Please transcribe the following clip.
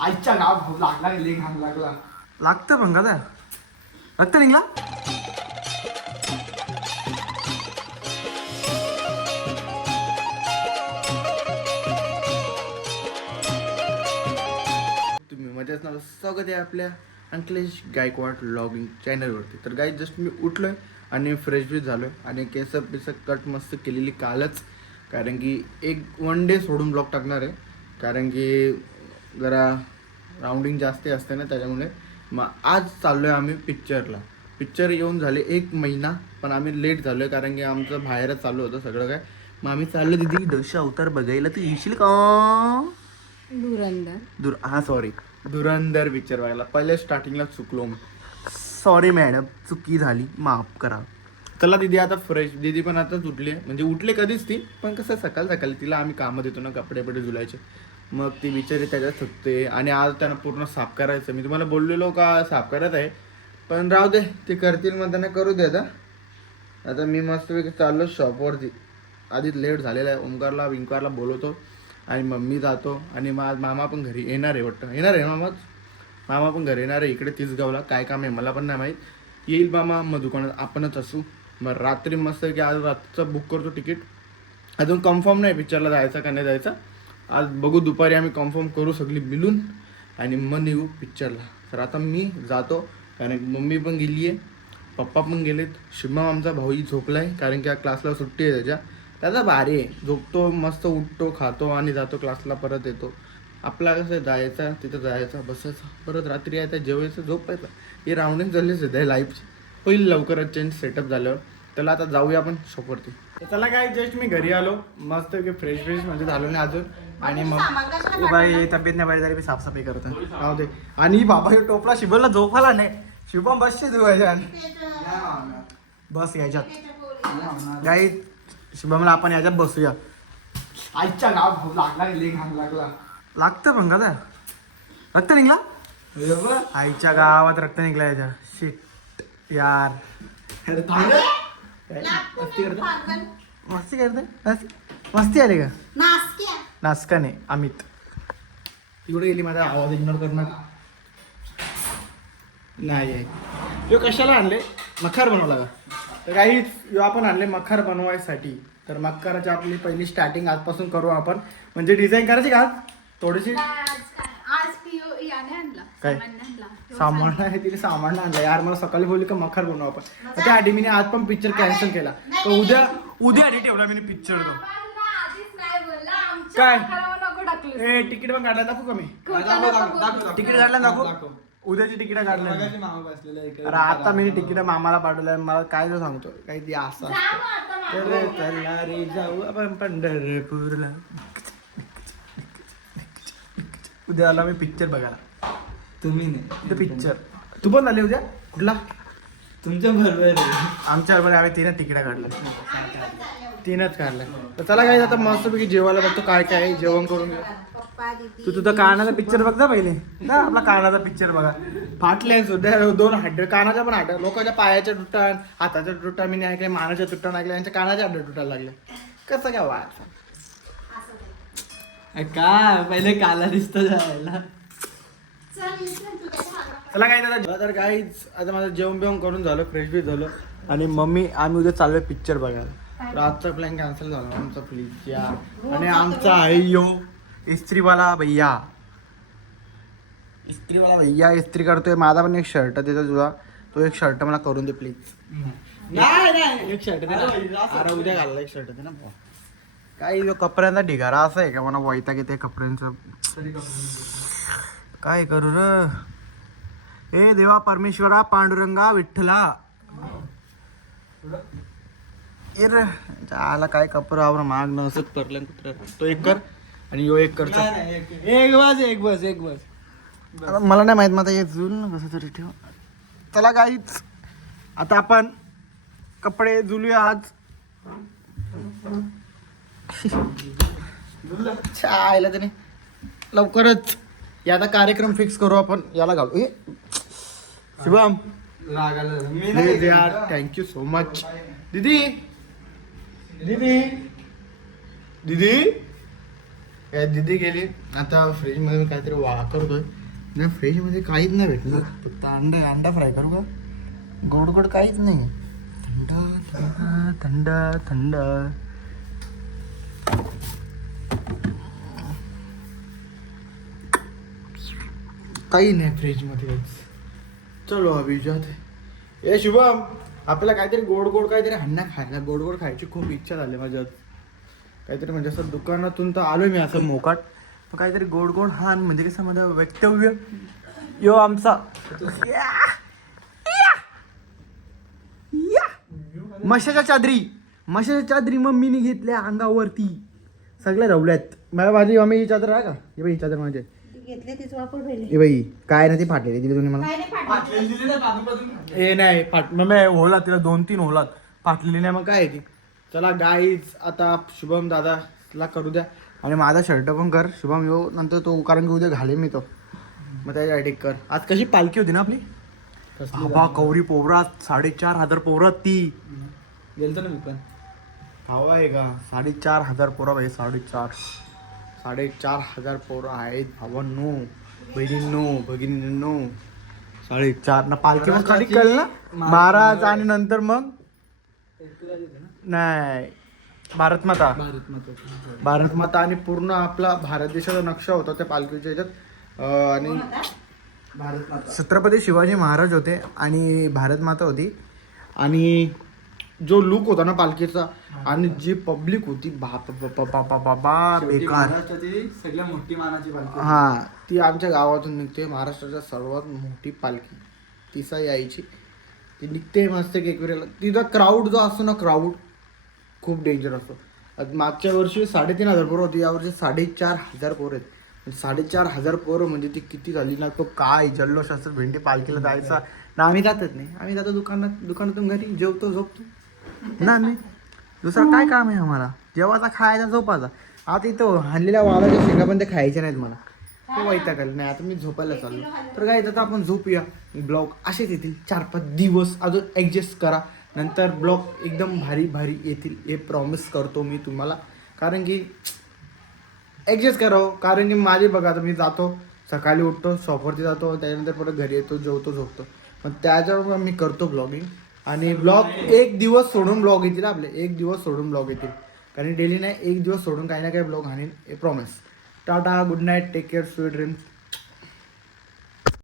आईच्या गाव लागला गेली घाम लागला. लागतं पण का रक्त निघला. तुम्ही मजा असणार स्वागत आहे आपल्या अंकलेश गायकवाड व्लॉगिंग चॅनलवरती. तर गाई जस्ट मी उठलोय आणि फ्रेश बी झालोय आणि केस कट मस्त केलेली कालच, कारण की एक वन डे सोडून ब्लॉग टाकणार आहे, कारण की जरा राऊंडिंग जास्त असते ना, त्याच्यामुळे मग आज चाललो आहे आम्ही पिक्चरला. पिक्चर येऊन झाले 1 महिना, पण आम्ही लेट झालो आहे कारण की आमचं बाहेरच चालू होतं सगळं काय. मग आम्ही चाललो दीदी दश अवतार बघायला, तू येशील का? धुरंधर पिक्चर बघायला. पहिले स्टार्टिंगला चुकलो मी, सॉरी मॅडम, चुकी झाली, माफ करा. चला दीदी आता फ्रेश. दीदी पण आताच उठली आहे, म्हणजे उठले कधीच ती, पण कसं सकाळी तिला आम्ही कामं देतो ना, कपडे धुलायचे, मग ती बिचारी त्याच्यात थकते. आणि आज त्यांना पूर्ण साफ करायचं. मी तुम्हाला बोललेलो का साफ करत आहे, पण राहू दे, ते करतील मग त्यांना करू दे. आता मी मस्तपैकी चाललो शॉपवरती. आधीच लेट झालेला आहे. ओमकारला विंकारला बोलवतो आणि मम्मी जातो. आणि मग आज मामा पण घरी येणार आहे, वाटतं येणार आहे मामा पण घरी येणार आहे इकडे तिसगावला. काय काम आहे मला पण नाही माहीत. येईल मामा, मग दुकानात आपणच असू. मग रात्री मस्त की आज रातचं बुक करतो तिकीट. अजून कन्फर्म नाही पिक्चरला जायचं का नाही जायचं. आज बघू, दुपारी आम्ही कन्फर्म करू सगळी मिळून आणि मग येऊ पिक्चरला. तर आता मी जातो, कारण मम्मी पण गेली आहे, पप्पा पण गेलेत. शुभम आमचा भाऊही झोपला आहे, कारण की आज क्लासला सुट्टी आहे त्याचा भारी आहे. झोपतो मस्त, उठतो, खातो आणि जातो क्लासला, परत येतो. आपला कसं जायचा तिथं जायचा, बसायचा, परत रात्री यायचा, जेवायचं, झोपायचं. हे राऊंडिंग चाललीच आहे लाईफची. होईल लवकरच चेंज सेटअप झाल्यावर. त्याला आता जाऊया आपण शॉपवरती. त्याला काय, जस्ट मी घरी आलो मस्त की फ्रेश म्हणजे झालो नाही अजून. आणि मग बाई तब्येत नाही बरी झाली, मी साफसफाई करतो. राहू दे. आणि बाबा हे टोपला शिबलला झोपाला नाही. शुभम बसशी धुवायच्या बस याच्यात गाई. शुभमला आपण याच्यात बसूया. आईच्या गाव लागला गेली घाम लागला. लागतं पण का रक्त निघला. आईच्या गावात रक्त निघला याच्या. शिट यार. मस्ती आली का? नासका नाही, अमित तिकडे गेली. माझा आवाज इग्नोर करणार नाही. यो कशाला आणले? मखार बनवला का? तर काही यो आपण आणले मखार बनवायसाठी. तर मखाराची आपली पहिली स्टार्टिंग आजपासून करू आपण. म्हणजे डिझाईन करायची का थोडीशी. काय सामान आहे, तिने सामान आणलं यार. मला सकाळी बोलली का मखार बनवू आपण. त्या आधी मी आज पण पिक्चर कॅन्सल केला. तर उद्या आधी ठेवला मी पिक्चर. काय ए तिकीट पण काढला दाखवू का मी? तिकीट काढला दाखवू. उद्याची तिकीट काढल्या. अरे आता मी तिकीट मामाला पाठवलंय. मला काय जो सांगतो काही ती असं रे जाऊ आपण पंढरपूरला. उद्या आला मी पिक्चर बघायला. तुम्ही नाही पिक्चर तू पण आले उद्या कुठला? तुमच्या बरोबर. आमच्या बरोबर आम्ही 3 तिकीट काढल्या. 3च काढल्या. तर चला काय, आता मस्तपैकी जेवायला बघतो काय काय आहे, जेवण करून घेऊ. तू तुझा कानाचा पिक्चर बघ ना पहिले ना. आपला कानाचा पिक्चर बघा. फाटले सुद्धा 2 हाड, कानाच्या पण हाड. लोकांच्या पायाच्या तुटण, हाताच्या तुटण मी नाही ऐकले, मानाच्या तुटण ऐकले, यांच्या कानाच्या हाड तुटायला लागले. कसं काय वा का पहिले काला दिसतो जायला. चला काय दादा. तर काहीच आता माझं जेवण बिवण करून झालं, फ्रेश बी झालं. आणि मम्मी आम्ही उद्या चाललोय पिक्चर बघायला. तर आजचा प्लॅन कॅन्सल झाला आमचा, प्लीज यार. आणि आमचा आहे यो इस्त्रीवाला भैया. इस्त्री करतोय. माझा पण एक शर्ट देतो तुला, तो एक शर्ट मला करून दे प्लीज. नाही एक शर्ट दे ना. अरे उद्या घालला एक शर्ट दे ना. काही कपड्यांचा ढिगारा असा आहे का, मला वैताग येते कपड्यांचं. काय करू र. ए देवा परमेश्वरा पांडुरंगा विठ्ठला. आला काय कपडा आवरा माग न असत परलं कुत्र. तो एक कर आणि यो एक कर. एक बस. मला नाही माहित, माझा हे जुल ना कसं तरी ठेव. चला काहीच आता आपण कपडे जुलूया आज. आयला त्याने लवकरच याचा कार्यक्रम फिक्स करू आपण. याला घालू. शुभम यार, थँक्यू सो मच. दीदी दीदी गेली आता फ्रीजमध्ये मी काहीतरी करतोय ना. फ्रीजमध्ये काहीच नाही भेटलं, फक्त अंडा फ्राय करू का? गोड गोड काहीच नाही. थंड थंड थंड. काही नाही फ्रीजमध्ये. चलो अभी जाते. ए शुभम, आपल्याला काहीतरी गोड गोड काहीतरी हन्ना खायला, गोड गोड खायची खूप इच्छा झाली माझ्यात. काहीतरी म्हणजे असं दुकानातून तर आलोय मी असं मोकाट, पण काहीतरी गोड गोड हा म्हणजे कसं माझं वक्तव्य यो आमचा मशाच्या चादरी मम्मीने घेतल्या अंगावरती सगळ्या रवल्यात. माझी मम्मी ही चादर आहे का? हे बाई ही चादर माझी घेतले तीच वापर पहिले. ए बाई काय ना ती फाटलेली दिली तुम्ही मला. काय नाही फाटलं. ए नाही मग होलात तिला 2-3 होलात, फाटलेली नाही. मग काय आहे ती. चला गाईज आता शुभम दादाला करू द्या आणि माझा शर्ट पण कर शुभम यो नंतर तो, कारण की उद्या घाले मी तो, मग त्याच्यासाठी कर. आज कशी पालखी होती ना आपली, बाबा कौरी पोवरात 4,500 पोरात ती गेलतो ना मी पण. हवा आहे का? 4,500 पोरं आहे. 4,500 पोरं आहेत भावांनो, बहिणींनो, भगिनींनो. 4,500 ना पालखी मग खाली कळ ना महाराज आणि नंतर मग नाही भारत माता आणि पूर्ण आपला भारत देशाचा नक्षा होता त्या पालखीच्या ह्याच्यात. आणि छत्रपती शिवाजी महाराज होते आणि भारत माता होती. आणि जो लुक होता ना पालखीचा आणि जी पब्लिक होती बाबा बेकार. सगळ्यात मोठी मानाची पालखी. हा ती आमच्या गावातून निघते. महाराष्ट्राच्या सर्वात मोठी पालखी तिसा यायची. ती निघते मस्त एक वेळेला. तिचा क्राऊड जो असतो ना, क्राऊड खूप डेंजर असतो. मागच्या वर्षी 3,500 पोरं होती, यावर्षी 4,500 पोरं आहेत. 4,500 पोरं म्हणजे ती किती झाली ना. तो काय जल्लोष असतो भेंडी पालखीला जायचा ना. आम्ही जातच नाही, आम्ही जातो दुकानातून घरी जेवतो झोपतो ना. आम्ही दुसरं काय काम आहे आम्हाला? जेवायचा, खायचा, झोपायचा. आता इथं हाणलेल्या वालाच्या शेंगा पण ते खायच्या नाहीत मला, तो वैताग आला. नाही आता मी झोपायला चाललो. तर काय आता आपण झोपूया. ब्लॉग असेच येतील 4-5 दिवस अजून ॲडजस्ट करा. नंतर ब्लॉग एकदम भारी येतील हे प्रॉमिस करतो मी तुम्हाला. कारण की ॲडजस्ट करावं. कारण की माझे बघा आता मी जातो सकाळी, उठतो शॉपवरती जातो, त्याच्यानंतर परत घरी येतो, जेवतो, झोपतो. पण त्याच्यावर मी करतो ब्लॉगिंग. आणि ब्लॉग एक दिवस सोडून ब्लॉग येतील आपले, एक दिवस सोडून ब्लॉग येतील. कारण डेली नाही, एक दिवस सोडून काही ना काही ब्लॉग आणेल हे promise. Tata, good night, take care, sweet dreams.